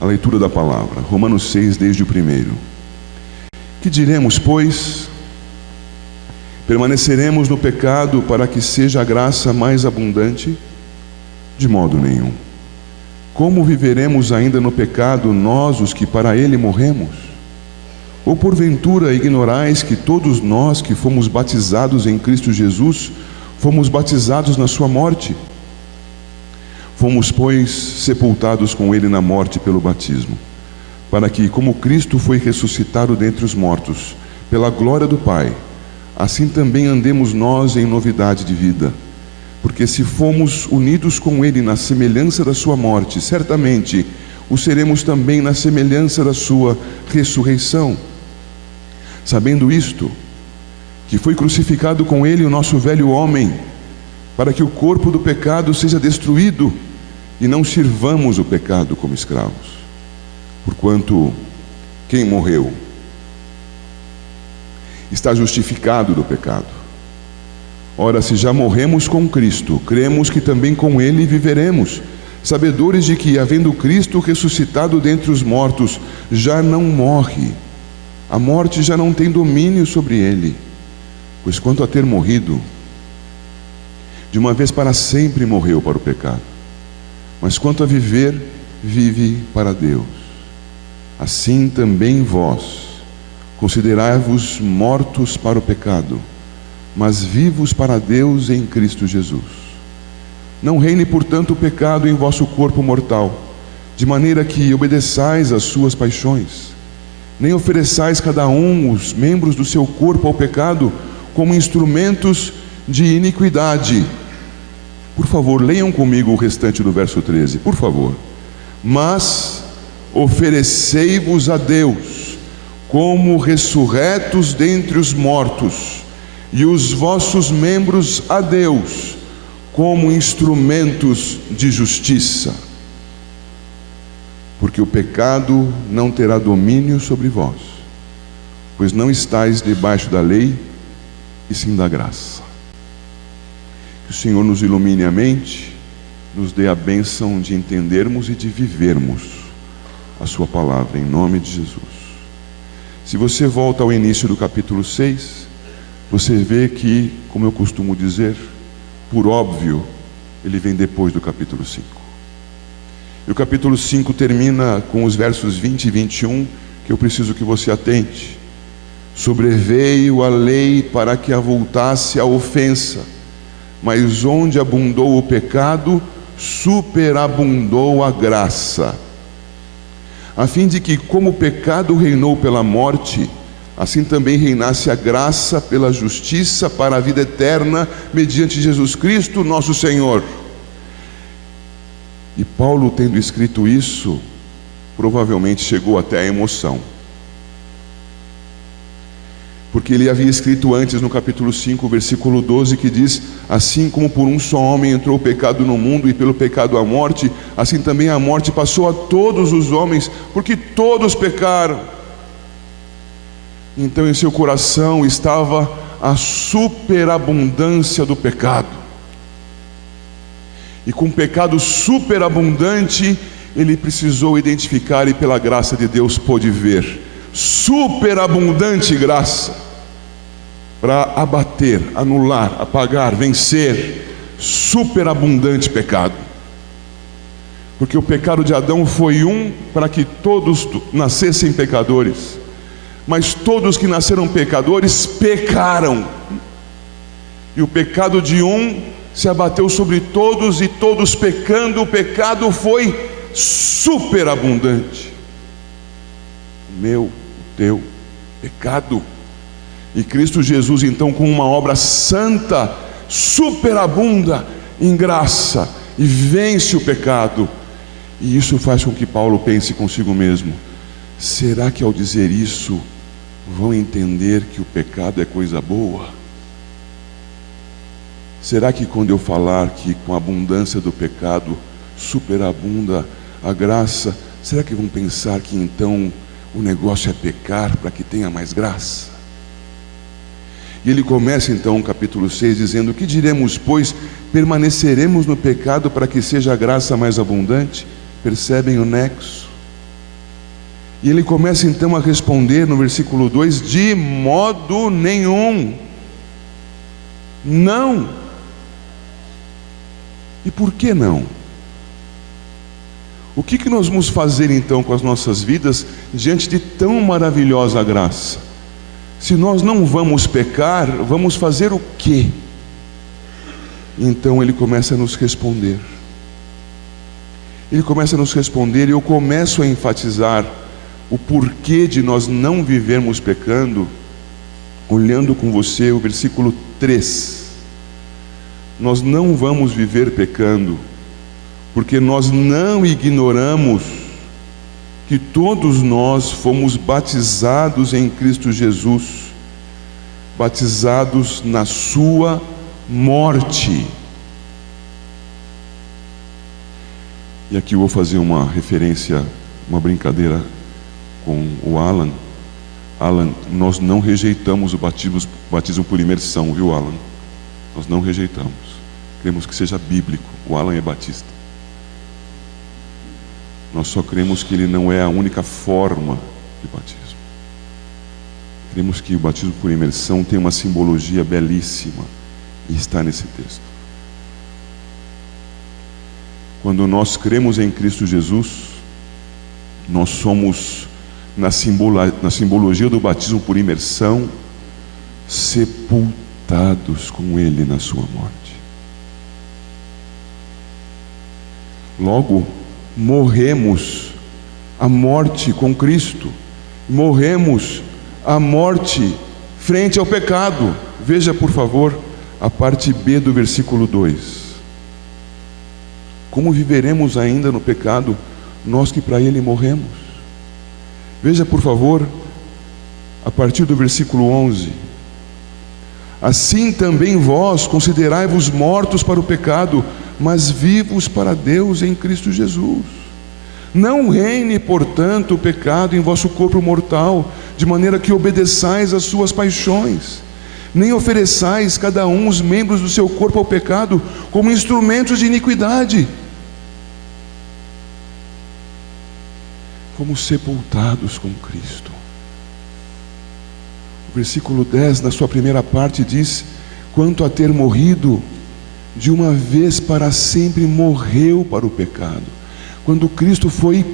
a leitura da palavra. Romanos 6, desde o primeiro. Que diremos, pois? Permaneceremos no pecado para que seja a graça mais abundante? De modo nenhum. Como viveremos ainda no pecado, nós, os que para ele morremos? Ou porventura ignorais que todos nós que fomos batizados em Cristo Jesus, fomos batizados na sua morte? Fomos, pois, sepultados com ele na morte pelo batismo, para que, como Cristo foi ressuscitado dentre os mortos, pela glória do Pai, assim também andemos nós em novidade de vida. Porque se fomos unidos com ele na semelhança da sua morte, certamente o seremos também na semelhança da sua ressurreição. Sabendo isto, que foi crucificado com ele o nosso velho homem, para que o corpo do pecado seja destruído, e não sirvamos o pecado como escravos. Porquanto quem morreu está justificado do pecado. Ora, se já morremos com Cristo, cremos que também com ele viveremos, sabedores de que, havendo Cristo ressuscitado dentre os mortos, já não morre. A morte já não tem domínio sobre ele, pois quanto a ter morrido, de uma vez para sempre morreu para o pecado. Mas quanto a viver, vive para Deus. Assim também vós, considerai-vos mortos para o pecado, mas vivos para Deus em Cristo Jesus. Não reine, portanto, o pecado em vosso corpo mortal, de maneira que obedeçais às suas paixões. Nem ofereçais cada um os membros do seu corpo ao pecado como instrumentos de iniquidade. Por favor, leiam comigo o restante do verso 13, por favor. Mas oferecei-vos a Deus como ressurretos dentre os mortos, e os vossos membros a Deus como instrumentos de justiça. Porque o pecado não terá domínio sobre vós, pois não estáis debaixo da lei, e sim da graça. Que o Senhor nos ilumine a mente, nos dê a bênção de entendermos e de vivermos a sua palavra, em nome de Jesus. Se você volta ao início do capítulo 6, você vê que, como eu costumo dizer, por óbvio, ele vem depois do capítulo 5. E o capítulo 5 termina com os versos 20 e 21, que eu preciso que você atente. Sobreveio a lei para que avultasse a ofensa, mas onde abundou o pecado, superabundou a graça. A fim de que, como o pecado reinou pela morte, assim também reinasse a graça pela justiça para a vida eterna, mediante Jesus Cristo, nosso Senhor. E Paulo, tendo escrito isso, provavelmente chegou até a emoção. Porque ele havia escrito antes no capítulo 5, versículo 12, que diz: assim como por um só homem entrou o pecado no mundo, e pelo pecado a morte, assim também a morte passou a todos os homens, porque todos pecaram. Então em seu coração estava a superabundância do pecado. E com o pecado superabundante, ele precisou identificar, e pela graça de Deus pôde ver superabundante graça para abater, anular, apagar, vencer superabundante pecado. Porque o pecado de Adão foi para que todos nascessem pecadores, mas todos que nasceram pecadores pecaram, e o pecado de se abateu sobre todos, e todos pecando, o pecado foi superabundante. O meu, o teu pecado. E Cristo Jesus, então, com uma obra santa, superabunda em graça e vence o pecado. E isso faz com que Paulo pense consigo mesmo: será que ao dizer isso vão entender que o pecado é coisa boa? Será que quando eu falar que com a abundância do pecado superabunda a graça, será que vão pensar que então o negócio é pecar para que tenha mais graça? E ele começa então o capítulo 6 dizendo: que diremos, pois? Permaneceremos no pecado para que seja a graça mais abundante? Percebem o nexo? E ele começa então a responder no versículo 2: de modo nenhum. Não. E por que não? O que nós vamos fazer então com as nossas vidas diante de tão maravilhosa graça? Se nós não vamos pecar, vamos fazer o quê? Então ele começa a nos responder. Ele começa a nos responder e eu começo a enfatizar o porquê de nós não vivermos pecando, olhando com você o versículo 3. Nós não vamos viver pecando, porque nós não ignoramos que todos nós fomos batizados em Cristo Jesus, batizados na sua morte. E aqui eu vou fazer uma referência, uma brincadeira com o Alan. Alan, nós não rejeitamos o batismo por imersão, viu, Alan? Nós não rejeitamos. Queremos que seja bíblico. O Alan é batista. Nós só cremos que ele não é a única forma de batismo. Cremos que o batismo por imersão tem uma simbologia belíssima e está nesse texto. Quando nós cremos em Cristo Jesus, nós somos, na simbologia do batismo por imersão, sepultados com Ele na sua morte. Logo, morremos a morte com Cristo, morremos a morte frente ao pecado. Veja, por favor, a parte B do versículo 2. Como viveremos ainda no pecado, nós que para ele morremos? Veja, por favor, a partir do versículo 11. Assim também vós considerai-vos mortos para o pecado, mas vivos para Deus em Cristo Jesus. Não reine, portanto, o pecado em vosso corpo mortal, de maneira que obedeçais às suas paixões. Nem ofereçais cada um os membros do seu corpo ao pecado como instrumentos de iniquidade. Fomos sepultados com Cristo. O versículo 10, na sua primeira parte, diz: quanto a ter morrido, de uma vez para sempre morreu para o pecado. Quando Cristo foi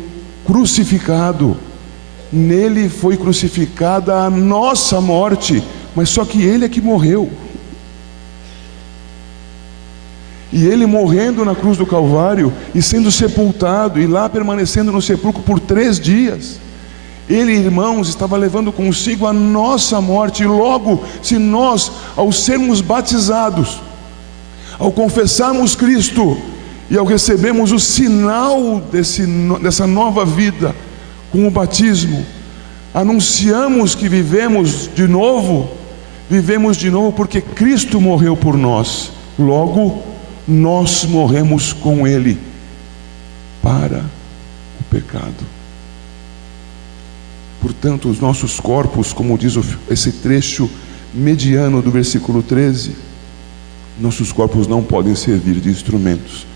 crucificado, nele foi crucificada a nossa morte, mas só que ele é que morreu. E ele morrendo na cruz do Calvário e sendo sepultado e lá permanecendo no sepulcro por 3 dias, ele, irmãos, estava levando consigo a nossa morte. E logo, se nós, ao sermos batizados, ao confessarmos Cristo e ao recebermos o sinal dessa nova vida com o batismo, anunciamos que vivemos de novo porque Cristo morreu por nós. Logo, nós morremos com Ele para o pecado. Portanto, os nossos corpos, como diz esse trecho mediano do versículo 13, nossos corpos não podem servir de instrumentos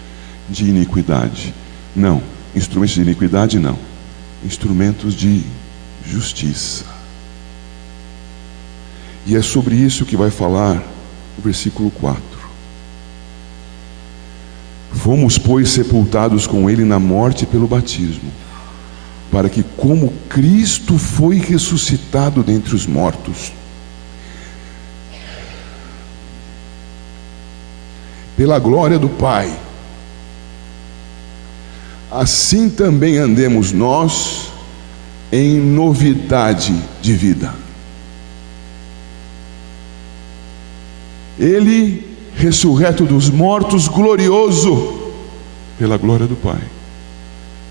de iniquidade. Não, instrumentos de iniquidade não, instrumentos de justiça. E é sobre isso que vai falar o versículo 4. Fomos, pois, sepultados com Ele na morte pelo batismo, para que, como Cristo foi ressuscitado dentre os mortos, pela glória do Pai, assim também andemos nós em novidade de vida. Ele, ressurreto dos mortos, glorioso pela glória do Pai.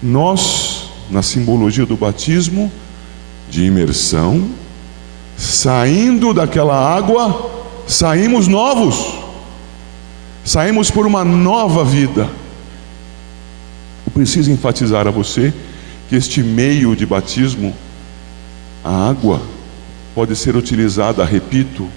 Nós, na simbologia do batismo, de imersão, saindo daquela água, saímos novos, saímos por uma nova vida. Eu preciso enfatizar a você que este meio de batismo, a água, pode ser utilizada, repito,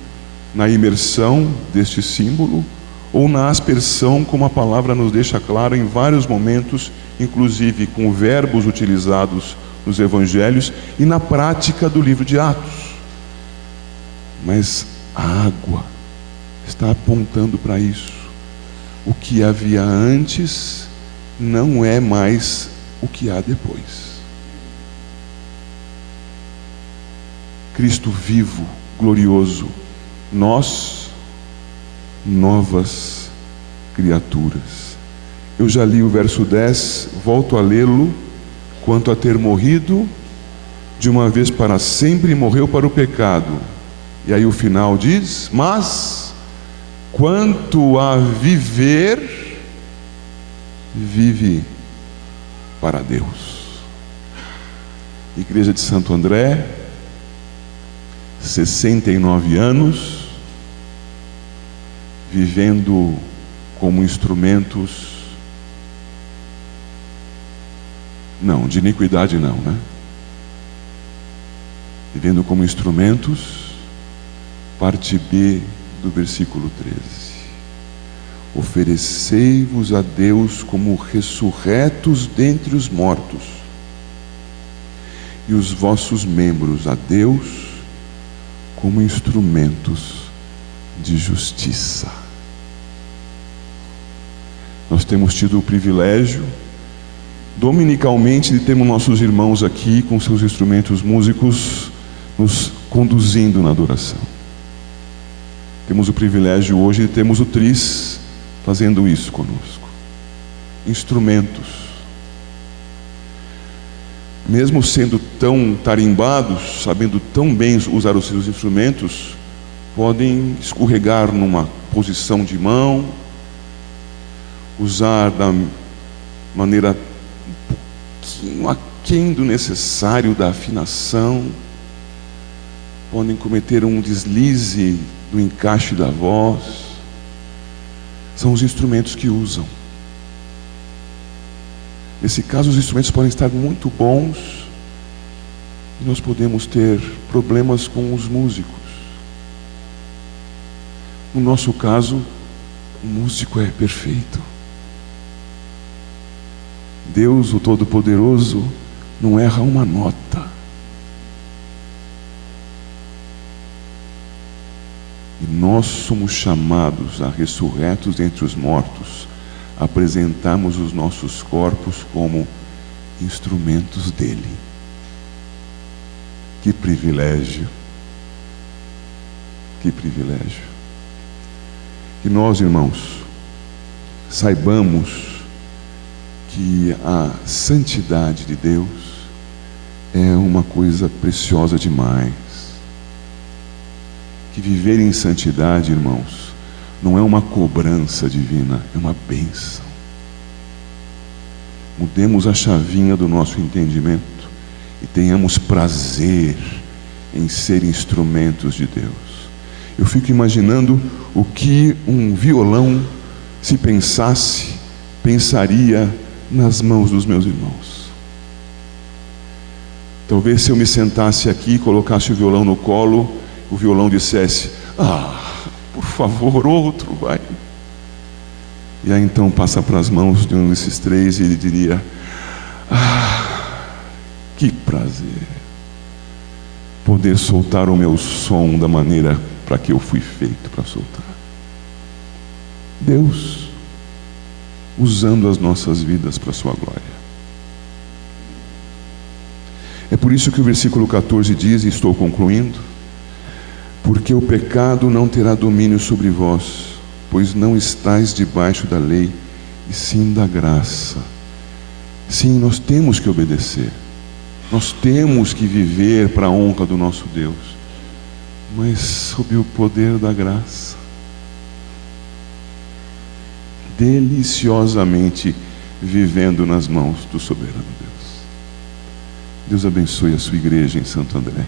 na imersão deste símbolo, ou na aspersão, como a palavra nos deixa claro em vários momentos, inclusive com verbos utilizados nos evangelhos e na prática do livro de Atos. Mas a água está apontando para isso. O que havia antes não é mais o que há depois. Cristo vivo, glorioso, nós, novas criaturas. Eu já li o verso 10, volto a lê-lo. Quanto a ter morrido de uma vez para sempre, morreu para o pecado. E aí o final diz: mas quanto a viver, vive para Deus. Igreja de Santo André, 69 anos, vivendo como instrumentos, não, de iniquidade não, né? Vivendo como instrumentos, parte B do versículo 13. Oferecei-vos a Deus como ressurretos dentre os mortos, e os vossos membros a Deus como instrumentos de justiça. Nós temos tido o privilégio, dominicalmente, de termos nossos irmãos aqui com seus instrumentos músicos nos conduzindo na adoração. Temos o privilégio hoje de termos o Tris fazendo isso conosco. Instrumentos, mesmo sendo tão tarimbados, sabendo tão bem usar os seus instrumentos, podem escorregar numa posição de mão, usar da maneira um pouquinho aquém do necessário da afinação, podem cometer um deslize do encaixe da voz. São os instrumentos que usam. Nesse caso, os instrumentos podem estar muito bons e nós podemos ter problemas com os músicos. No nosso caso, o músico é perfeito. Deus, o Todo-Poderoso, não erra uma nota. E nós somos chamados a ressurretos entre os mortos, apresentarmos os nossos corpos como instrumentos dele. Que privilégio! Que privilégio! Que nós, irmãos, saibamos que a santidade de Deus é uma coisa preciosa demais. Que viver em santidade, irmãos, não é uma cobrança divina, é uma bênção. Mudemos a chavinha do nosso entendimento e tenhamos prazer em ser instrumentos de Deus. Eu fico imaginando o que um violão, se pensaria nas mãos dos meus irmãos. Talvez se eu me sentasse aqui, colocasse o violão no colo, o violão dissesse: por favor, outro, vai. E aí então passa para as mãos de um desses três e ele diria: que prazer poder soltar o meu som da maneira para que eu fui feito para soltar. Deus usando as nossas vidas para a sua glória. É por isso que o versículo 14 diz, e estou concluindo: porque o pecado não terá domínio sobre vós, pois não estáis debaixo da lei, e sim da graça. Sim, nós temos que obedecer, nós temos que viver para a honra do nosso Deus, mas sob o poder da graça, deliciosamente vivendo nas mãos do soberano Deus. Deus abençoe a sua igreja em Santo André,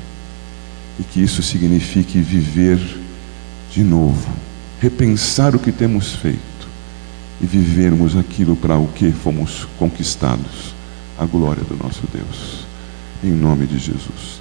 e que isso signifique viver de novo, repensar o que temos feito e vivermos aquilo para o que fomos conquistados, a glória do nosso Deus, em nome de Jesus.